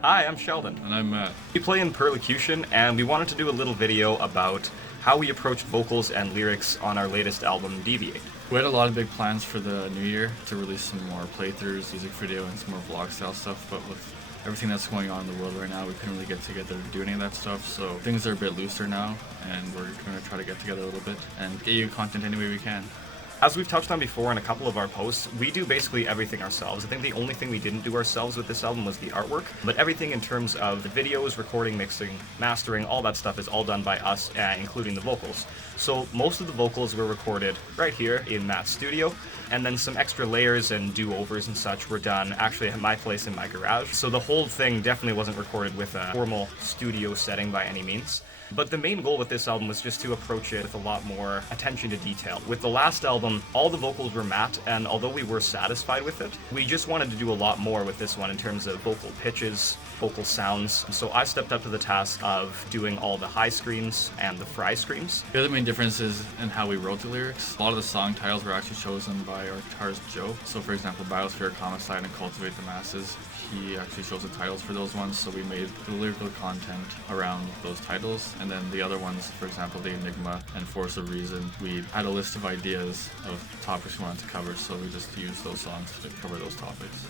Hi, I'm Sheldon. And I'm Matt. We play in Perlocution, and we wanted to do a little video about how we approach vocals and lyrics on our latest album, Deviate. We had a lot of big plans for the new year to release some more playthroughs, music video, and some more vlog style stuff, but with everything that's going on in the world right now, we couldn't really get together to do any of that stuff, so things are a bit looser now, and we're going to try to get together a little bit and get you content any way we can. As we've touched on before in a couple of our posts, we do basically everything ourselves. I think the only thing we didn't do ourselves with this album was the artwork, but everything in terms of the videos, recording, mixing, mastering, all that stuff is all done by us, including the vocals. So most of the vocals were recorded right here in Matt's studio, and then some extra layers and do-overs and such were done actually at my place in my garage. So the whole thing definitely wasn't recorded with a formal studio setting by any means. But the main goal with this album was just to approach it with a lot more attention to detail. With the last album, all the vocals were Matt, and although we were satisfied with it, we just wanted to do a lot more with this one in terms of vocal pitches, vocal sounds. So I stepped up to the task of doing all the high screams and the fry screams. The other main difference is in how we wrote the lyrics. A lot of the song titles were actually chosen by our guitarist Joe. So for example, Biosphere, Homicide, and Cultivate the Masses, he actually chose the titles for those ones, so we made the lyrical content around those titles. And then the other ones, for example, The Enigma and Force of Reason, we had a list of ideas of topics we wanted to cover, so we just used those songs to cover those topics.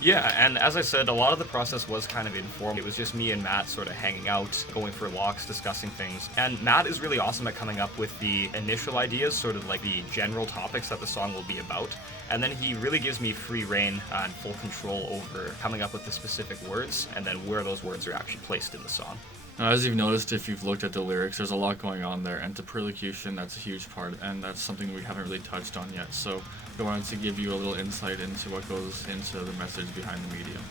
Yeah, and as I said, a lot of the process was kind of informal. It was just me and Matt sort of hanging out, going for walks, discussing things. And Matt is really awesome at coming up with the initial ideas, sort of like the general topics that the song will be about. And then he really gives me free rein and full control over coming up with the specific words and then where those words are actually placed in the song. Now, as you've noticed, if you've looked at the lyrics, there's a lot going on there, and to Perlocution, that's a huge part, and that's something we haven't really touched on yet, so I wanted to give you a little insight into what goes into the message behind the medium.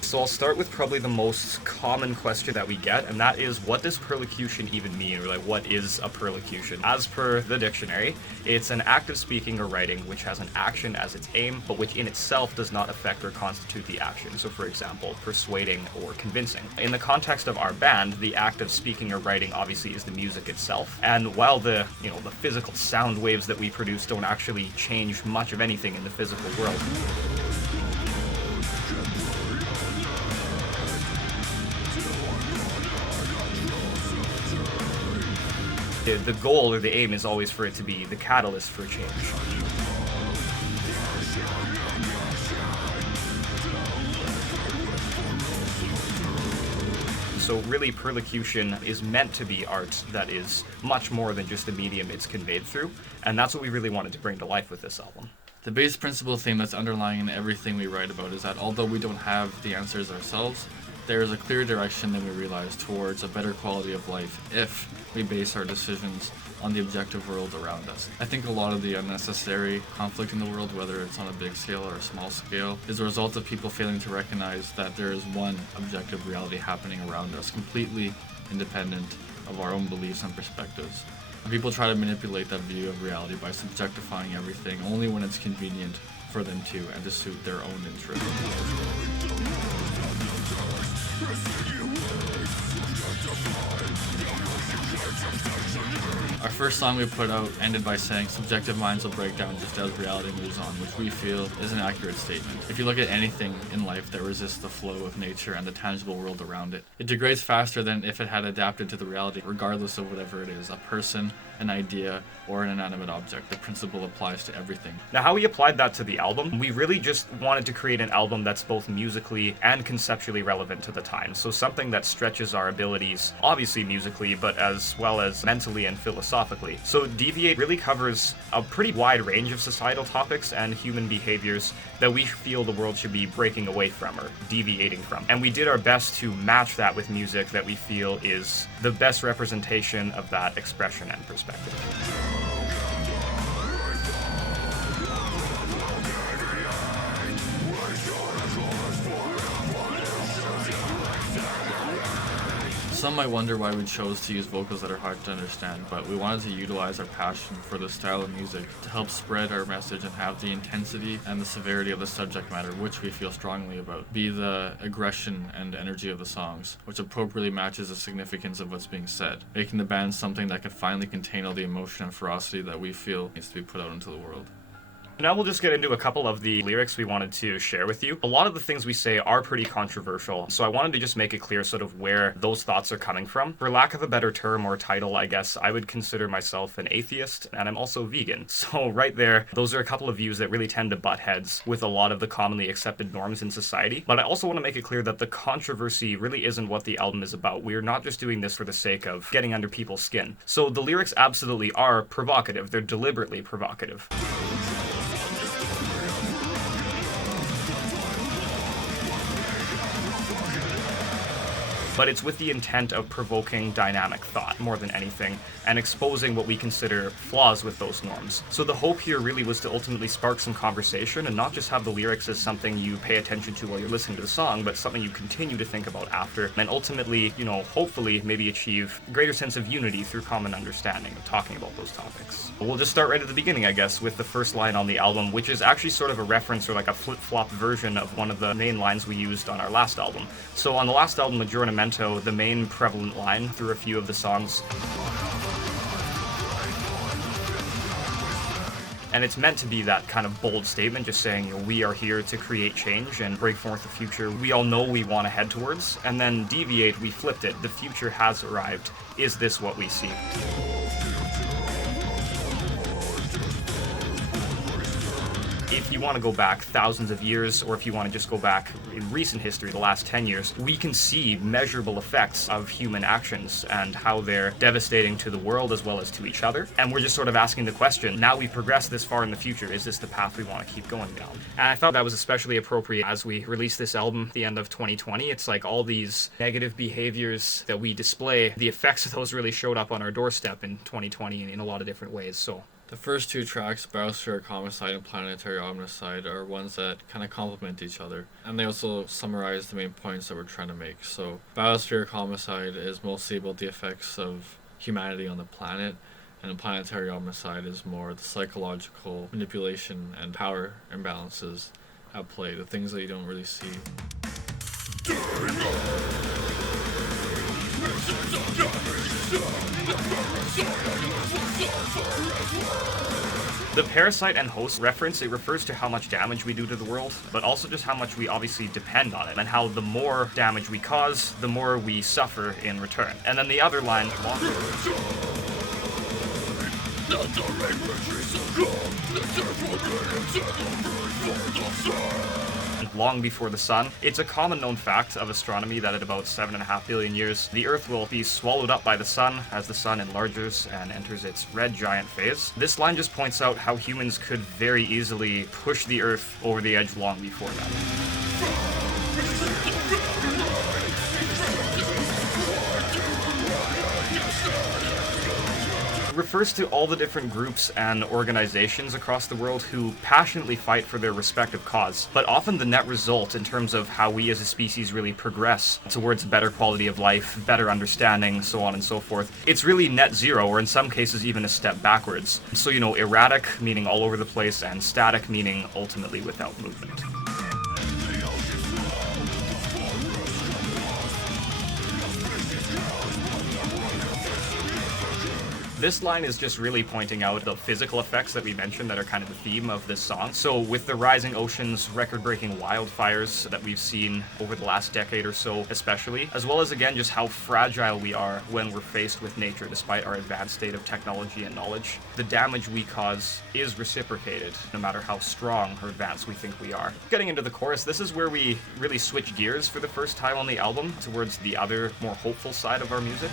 So I'll start with probably the most common question that we get, and that is, what does perlocution even mean? Or like, what is a perlocution? As per the dictionary, it's an act of speaking or writing which has an action as its aim, but which in itself does not affect or constitute the action. So for example, persuading or convincing. In the context of our band, the act of speaking or writing obviously is the music itself. And while the physical sound waves that we produce don't actually change much of anything in the physical world, the goal or the aim is always for it to be the catalyst for change. So really, perlocution is meant to be art that is much more than just a medium it's conveyed through, and that's what we really wanted to bring to life with this album. The base principle theme that's underlying in everything we write about is that although we don't have the answers ourselves, there is a clear direction that we realize towards a better quality of life if we base our decisions on the objective world around us. I think a lot of the unnecessary conflict in the world, whether it's on a big scale or a small scale, is a result of people failing to recognize that there is one objective reality happening around us, completely independent of our own beliefs and perspectives. And people try to manipulate that view of reality by subjectifying everything only when it's convenient for them to and to suit their own interests. Our first song we put out ended by saying subjective minds will break down just as reality moves on, which we feel is an accurate statement. If you look at anything in life that resists the flow of nature and the tangible world around it, it degrades faster than if it had adapted to the reality, regardless of whatever it is, a person, an idea, or an inanimate object. The principle applies to everything. Now, how we applied that to the album, we really just wanted to create an album that's both musically and conceptually relevant to the time. So something that stretches our abilities, obviously musically, but as well as mentally and philosophically. So Deviate really covers a pretty wide range of societal topics and human behaviors that we feel the world should be breaking away from or deviating from. And we did our best to match that with music that we feel is the best representation of that expression and perspective. Some might wonder why we chose to use vocals that are hard to understand, but we wanted to utilize our passion for this style of music to help spread our message and have the intensity and the severity of the subject matter, which we feel strongly about, be the aggression and energy of the songs, which appropriately matches the significance of what's being said, making the band something that can finally contain all the emotion and ferocity that we feel needs to be put out into the world. Now we'll just get into a couple of the lyrics we wanted to share with you. A lot of the things we say are pretty controversial, so I wanted to just make it clear sort of where those thoughts are coming from. For lack of a better term or title, I guess, I would consider myself an atheist, and I'm also vegan. So right there, those are a couple of views that really tend to butt heads with a lot of the commonly accepted norms in society. But I also want to make it clear that the controversy really isn't what the album is about. We're not just doing this for the sake of getting under people's skin. So the lyrics absolutely are provocative. They're deliberately provocative. But it's with the intent of provoking dynamic thought more than anything, and exposing what we consider flaws with those norms. So the hope here really was to ultimately spark some conversation and not just have the lyrics as something you pay attention to while you're listening to the song, but something you continue to think about after, and ultimately, you know, hopefully maybe achieve a greater sense of unity through common understanding of talking about those topics. We'll just start right at the beginning, I guess, with the first line on the album, which is actually sort of a reference or like a flip-flop version of one of the main lines we used on our last album. So on the last album, the main prevalent line through a few of the songs, and it's meant to be that kind of bold statement, just saying, you know, we are here to create change and break forth the future we all know we want to head towards. And then Deviate, we flipped it. The future has arrived. Is this what we see? If you want to go back thousands of years, or if you want to just go back in recent history, the last 10 years, we can see measurable effects of human actions and how they're devastating to the world as well as to each other. And we're just sort of asking the question, now we've progressed this far in the future, is this the path we want to keep going down? And I thought that was especially appropriate as we released this album at the end of 2020. It's like all these negative behaviors that we display, the effects of those really showed up on our doorstep in 2020 in a lot of different ways. So the first two tracks, Biosphere, Homicide, and Planetary, Omniside, are ones that kind of complement each other. And they also summarize the main points that we're trying to make. So Biosphere, Homicide is mostly about the effects of humanity on the planet, and Planetary Omniside is more the psychological manipulation and power imbalances at play, the things that you don't really see. The parasite and host reference, it refers to how much damage we do to the world, but also just how much we obviously depend on it, and how the more damage we cause, the more we suffer in return. And then the other line, long before the sun. It's a common known fact of astronomy that at about 7.5 billion years, the Earth will be swallowed up by the sun as the sun enlarges and enters its red giant phase. This line just points out how humans could very easily push the Earth over the edge long before that. It refers to all the different groups and organizations across the world who passionately fight for their respective cause, but often the net result in terms of how we as a species really progress towards better quality of life, better understanding, so on and so forth, it's really net zero, or in some cases even a step backwards. So, you know, erratic meaning all over the place, and static meaning ultimately without movement. This line is just really pointing out the physical effects that we mentioned that are kind of the theme of this song. So with the rising oceans, record-breaking wildfires that we've seen over the last decade or so especially, as well as again just how fragile we are when we're faced with nature despite our advanced state of technology and knowledge. The damage we cause is reciprocated no matter how strong or advanced we think we are. Getting into the chorus, this is where we really switch gears for the first time on the album towards the other, more hopeful side of our music.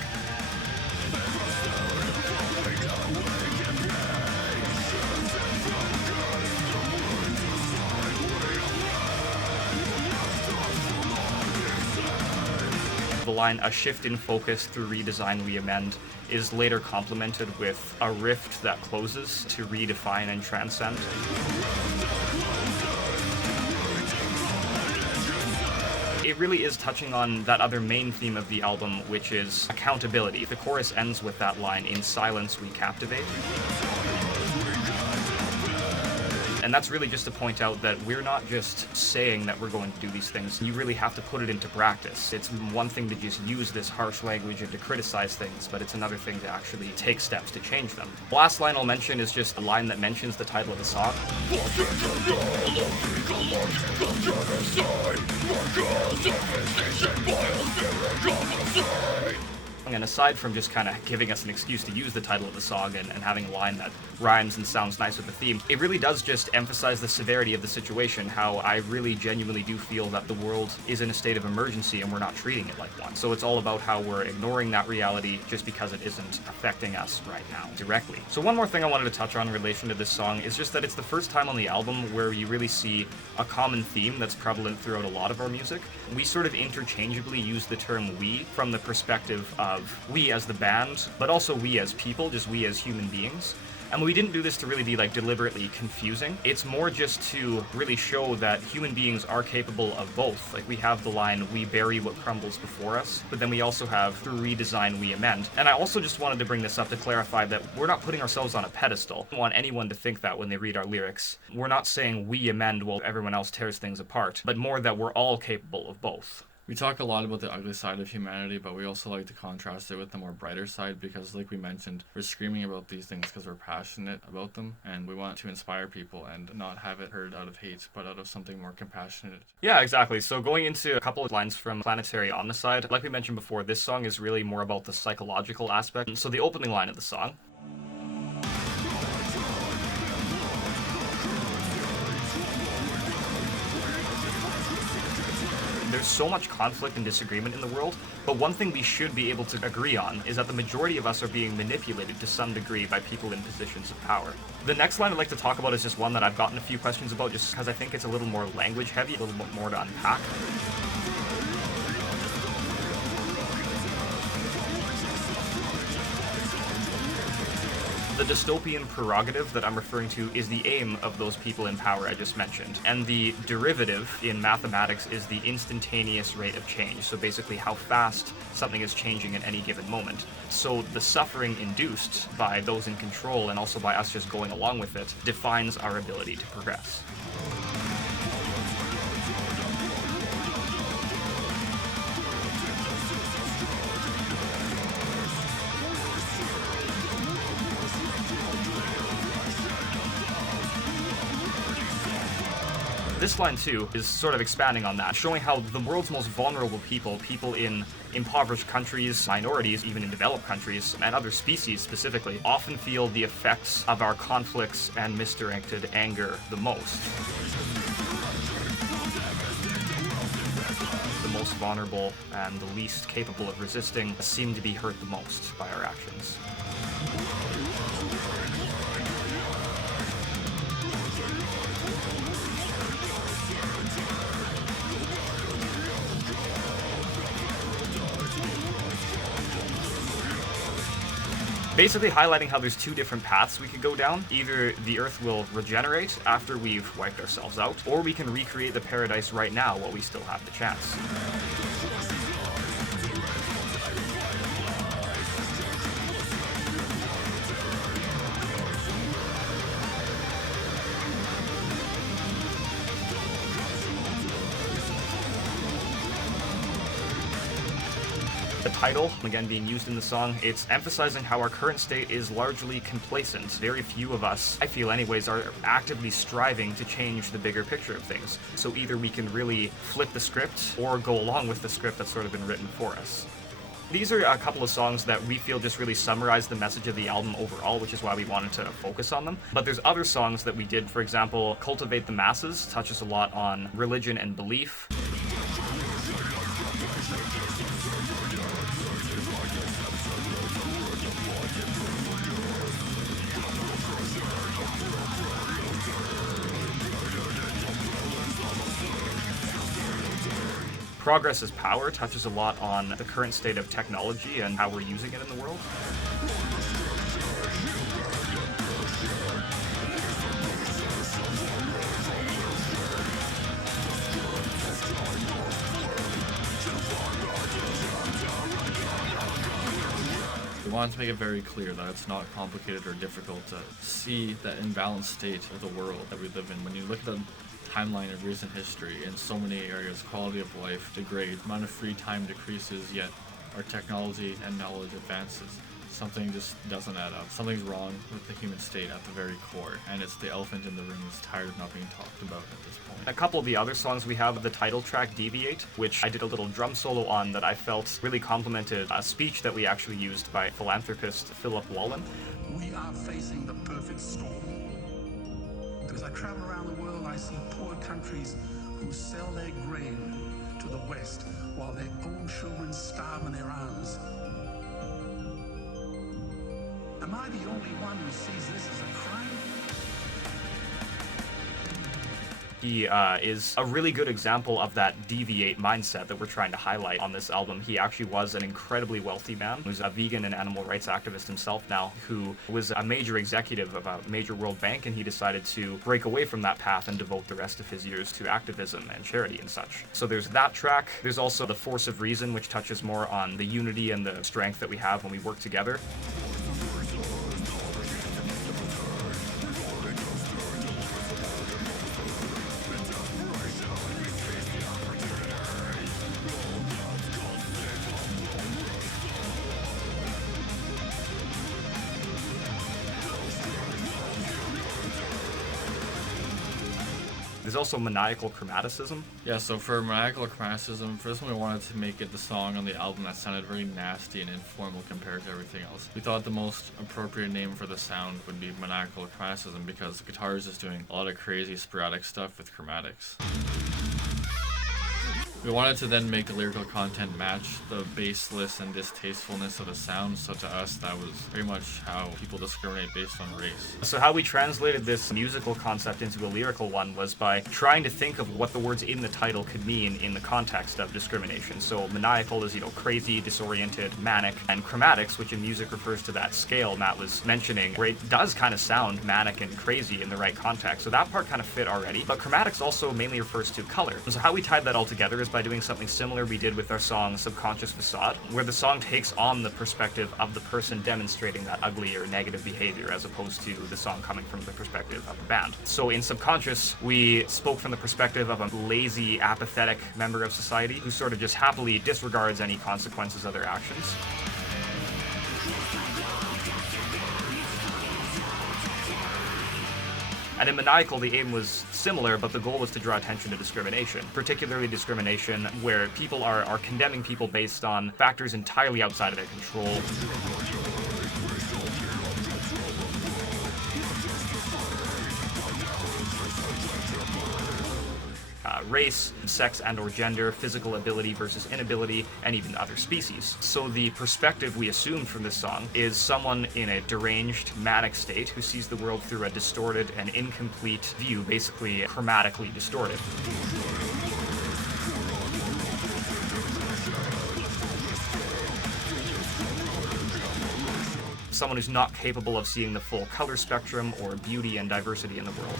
The line, "a shift in focus through redesign we amend," is later complemented with a rift that closes to redefine and transcend. It really is touching on that other main theme of the album, which is accountability. The chorus ends with that line, "in silence we captivate." And that's really just to point out that we're not just saying that we're going to do these things. You really have to put it into practice. It's one thing to just use this harsh language and to criticize things, but it's another thing to actually take steps to change them. The last line I'll mention is just a line that mentions the title of the song. And aside from just kind of giving us an excuse to use the title of the song and having a line that rhymes and sounds nice with the theme, it really does just emphasize the severity of the situation, how I really genuinely do feel that the world is in a state of emergency and we're not treating it like one. So it's all about how we're ignoring that reality just because it isn't affecting us right now directly. So one more thing I wanted to touch on in relation to this song is just that it's the first time on the album where you really see a common theme that's prevalent throughout a lot of our music. We sort of interchangeably use the term we from the perspective of we as the band, but also we as people, just we as human beings. And we didn't do this to really be like deliberately confusing. It's more just to really show that human beings are capable of both. Like we have the line, we bury what crumbles before us, but then we also have, through redesign, we amend. And I also just wanted to bring this up to clarify that we're not putting ourselves on a pedestal. I don't want anyone to think that when they read our lyrics. We're not saying we amend while everyone else tears things apart, but more that we're all capable of both. We talk a lot about the ugly side of humanity, but we also like to contrast it with the more brighter side because, like we mentioned, we're screaming about these things because we're passionate about them and we want to inspire people and not have it heard out of hate, but out of something more compassionate. Yeah, exactly. So going into a couple of lines from Planetary Omniside, like we mentioned before, this song is really more about the psychological aspect. So the opening line of the song, there's so much conflict and disagreement in the world, but one thing we should be able to agree on is that the majority of us are being manipulated to some degree by people in positions of power. The next line I'd like to talk about is just one that I've gotten a few questions about just because I think it's a little more language heavy, a little bit more to unpack. The dystopian prerogative that I'm referring to is the aim of those people in power I just mentioned. And the derivative in mathematics is the instantaneous rate of change. So basically how fast something is changing at any given moment. So the suffering induced by those in control and also by us just going along with it defines our ability to progress. This line, too, is sort of expanding on that, showing how the world's most vulnerable people in impoverished countries, minorities, even in developed countries, and other species specifically, often feel the effects of our conflicts and misdirected anger the most. The most vulnerable and the least capable of resisting seem to be hurt the most by our actions. Basically highlighting how there's two different paths we could go down. Either the Earth will regenerate after we've wiped ourselves out, or we can recreate the paradise right now while we still have the chance. The title, again being used in the song, it's emphasizing how our current state is largely complacent. Very few of us, I feel anyways, are actively striving to change the bigger picture of things. So either we can really flip the script or go along with the script that's sort of been written for us. These are a couple of songs that we feel just really summarize the message of the album overall, which is why we wanted to focus on them. But there's other songs that we did, for example, Cultivate the Masses touches a lot on religion and belief. Progress is Power touches a lot on the current state of technology and how we're using it in the world. We wanted to make it very clear that it's not complicated or difficult to see the imbalanced state of the world that we live in. When you look at the timeline of recent history, in so many areas, quality of life degrades, amount of free time decreases, yet our technology and knowledge advances. Something just doesn't add up. Something's wrong with the human state at the very core, and it's the elephant in the room that's tired of not being talked about at this point. A couple of the other songs we have, the title track Deviate, which I did a little drum solo on that I felt really complemented a speech that we actually used by philanthropist Philip Wallen. We are facing the perfect storm. As I travel around the world, I see poor countries who sell their grain to the West while their own children starve in their arms. Am I the only one who sees this as a crime? He is a really good example of that deviate mindset that we're trying to highlight on this album. He actually was an incredibly wealthy man who's a vegan and animal rights activist himself now, who was a major executive of a major world bank, and he decided to break away from that path and devote the rest of his years to activism and charity and such. So there's that track. There's also The Force of Reason, which touches more on the unity and the strength that we have when we work together. There's also maniacal chromaticism. Yeah, so for maniacal chromaticism, for this one we wanted to make it the song on the album that sounded very nasty and informal compared to everything else. We thought the most appropriate name for the sound would be maniacal chromaticism because the guitar is just doing a lot of crazy sporadic stuff with chromatics. We wanted to then make the lyrical content match the baseless and distastefulness of the sound, so to us that was very much how people discriminate based on race. So how we translated this musical concept into a lyrical one was by trying to think of what the words in the title could mean in the context of discrimination. So maniacal is, crazy, disoriented, manic, and chromatics, which in music refers to that scale Matt was mentioning, where it does kind of sound manic and crazy in the right context. So that part kind of fit already, but chromatics also mainly refers to color. So how we tied that all together is by doing something similar we did with our song Subconscious Facade, where the song takes on the perspective of the person demonstrating that ugly or negative behavior as opposed to the song coming from the perspective of the band. So in Subconscious, we spoke from the perspective of a lazy, apathetic member of society who sort of just happily disregards any consequences of their actions. And in Maniacal, the aim was similar, but the goal was to draw attention to discrimination, particularly discrimination where people are condemning people based on factors entirely outside of their control. Race, sex and or gender, physical ability versus inability, and even other species. So the perspective we assumed from this song is someone in a deranged, manic state who sees the world through a distorted and incomplete view, basically chromatically distorted. Someone who's not capable of seeing the full color spectrum or beauty and diversity in the world.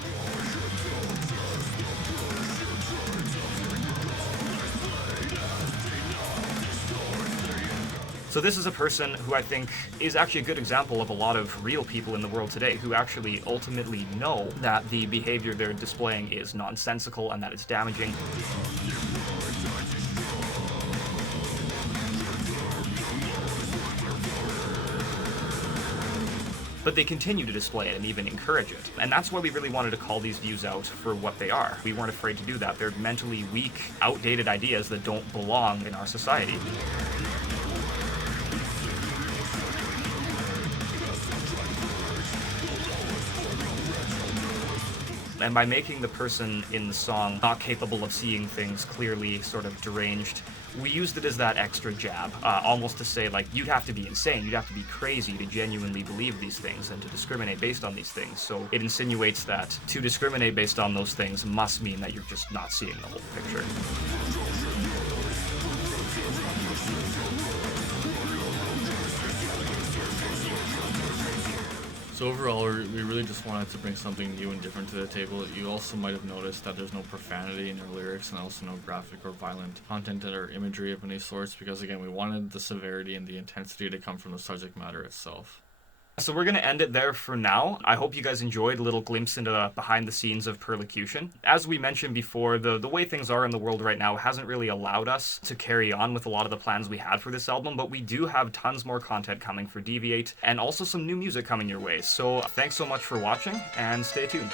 So this is a person who I think is actually a good example of a lot of real people in the world today who actually ultimately know that the behavior they're displaying is nonsensical and that it's damaging. But they continue to display it and even encourage it. And that's why we really wanted to call these views out for what they are. We weren't afraid to do that. They're mentally weak, outdated ideas that don't belong in our society. And by making the person in the song not capable of seeing things clearly, sort of deranged, we used it as that extra jab, almost to say, like, you'd have to be insane, you'd have to be crazy to genuinely believe these things and to discriminate based on these things. So it insinuates that to discriminate based on those things must mean that you're just not seeing the whole picture. So overall, we really just wanted to bring something new and different to the table. You also might have noticed that there's no profanity in our lyrics and also no graphic or violent content or imagery of any sorts, because again, we wanted the severity and the intensity to come from the subject matter itself. So we're going to end it there for now. I hope you guys enjoyed a little glimpse into behind the scenes of Perlocution. As we mentioned before, the way things are in the world right now hasn't really allowed us to carry on with a lot of the plans we had for this album, but we do have tons more content coming for Deviate, and also some new music coming your way. So thanks so much for watching, and stay tuned.